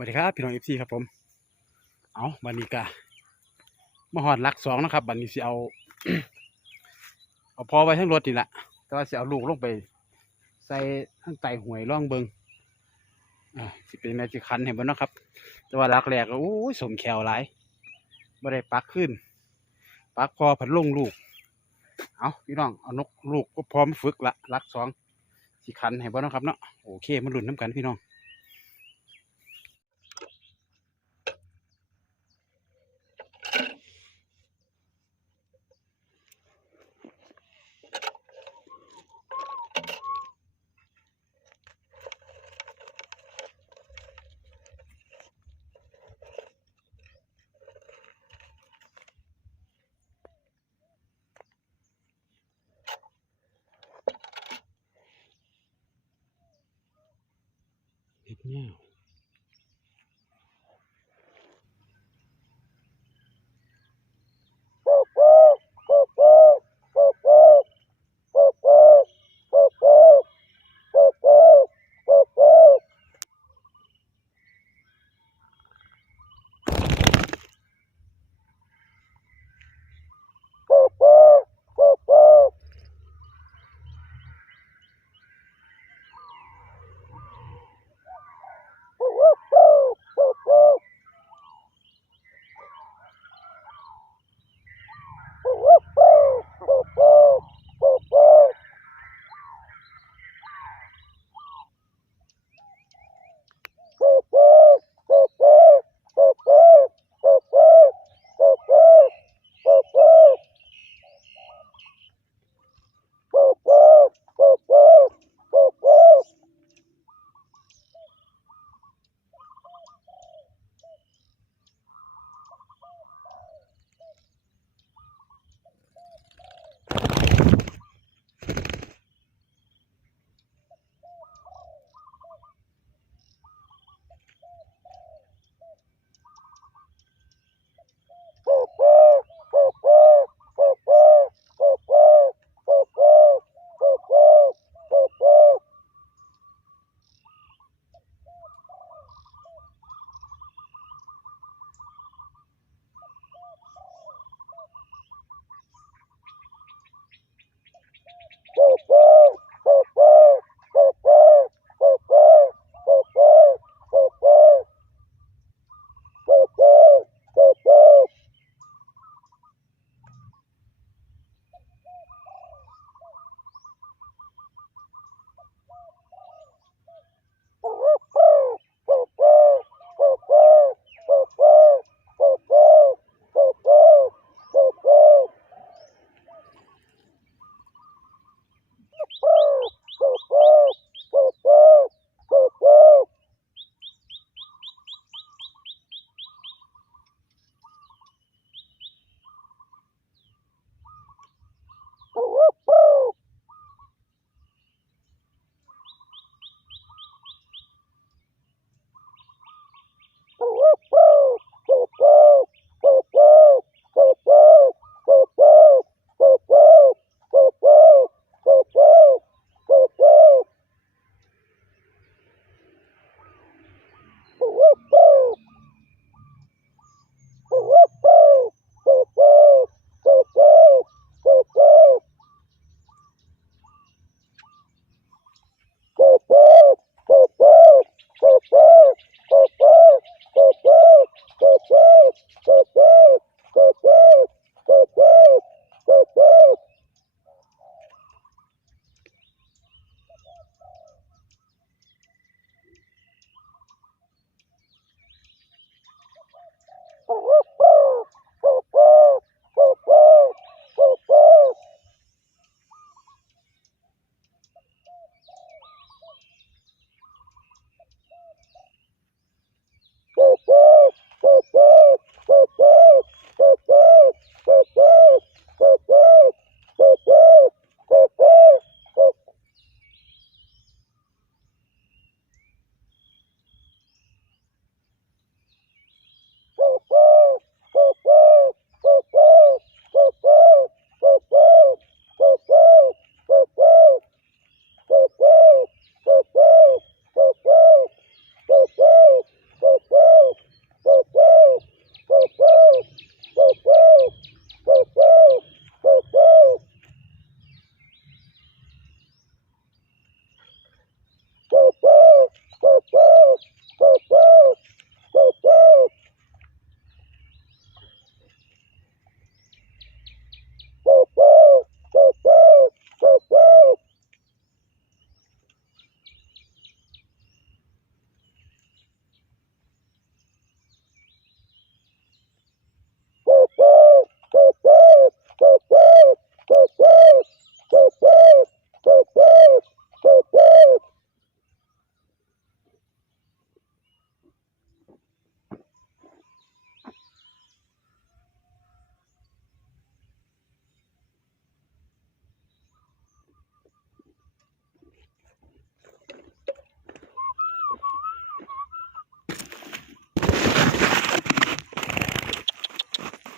วัสดีครับพี่น้องเอฟซีครับผม เอาบันนี้กะมาหอดลักสองนะครับ บันนี้สิเอา เอาพอไว้ทั้งรถนี่แหละแต่ว่าสิเอาลูกลงไป ใส่ทั้งไตหวยร่องเบิงอ่าสิเป็นแมจิคันเห็นบ่เนะครับ แต่ว่าลักแรกก็โอ้ยสมแขวหลายไม่ได้ปักขึ้น ปักพอผันลงลูก เอาพี่น้องเอานกลูกก็พร้อมฝึกละลักสองสิคันเห็นบ่เนะครับเนาะโอเคมันหลุนน้ำกันพี่น้อง เ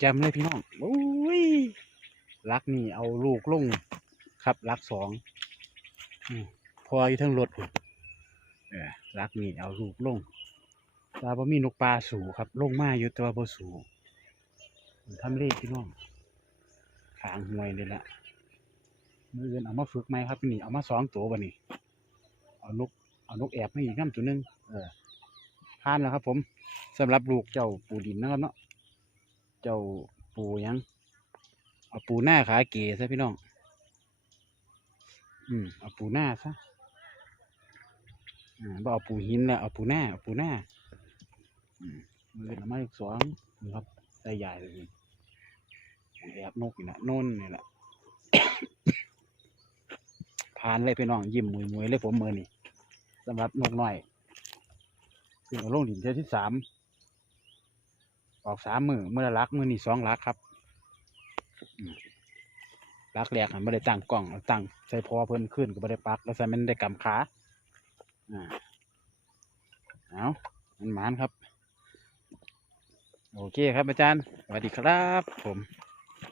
จมเลยพี่น้องโอ้ยลักนี่เอาลูกลงครับลักสองอพออยู่ทั้งรถเออลักนี่เอาลูกลงแตว่มีนกปลาสูครับลงมาอยู่แต่ว่าบ่สูทำเลขพี่น้องขางห่วยเลยละมืออื่นเอามาฝึกไหมครับนี่เอามาสองตัวบ่นี่เอานกเอานกแอบมาอีกน้ำตัวหนึงเออผ่านแล้วครับ ผมสำหรับลูกเจ้าปูดินนะครับเนาะ เจ้าปูยังเอาปูหน้าขาเก๋ซะพี่น้อง อืมเอาปูหน้าซะอ่าบ่เอาปูหินแล้วเอาปูหน้าเอาปูหน้าอืมมือละไม้สองนี่ครับใส่ใหญ่เลยแอบนกนี่นะโน่นนี่แหละผ่านเลยพี่น้องยิ้มมวยมวยเลยผมมือนี่สำหรับนกน้อยซึ่งเอาลงดินเที่ยวที่สาม ออกสามมือเมื่อละลักมือนี่สองลักครับลักแรกหันไม่ได้ตั้งกล้องตั้งใส่พอเพิ่นขึ้นก็ไม่ได้ปัก แล้วใส่มันได้กำขาอ่าเอามันหมานครับ โอเคครับอาจารย์สวัสดีครับผม